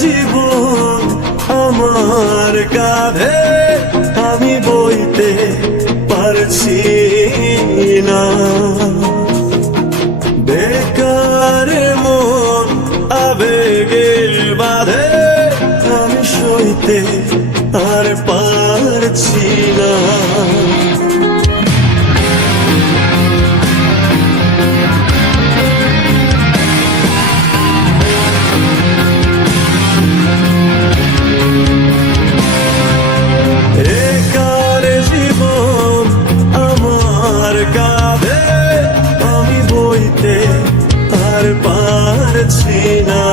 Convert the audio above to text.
জীবন আমার কাঁধে পারছি না বেকার মন আবেগের বাধে আমি সইতে আর পারছি না। আর পারছি না।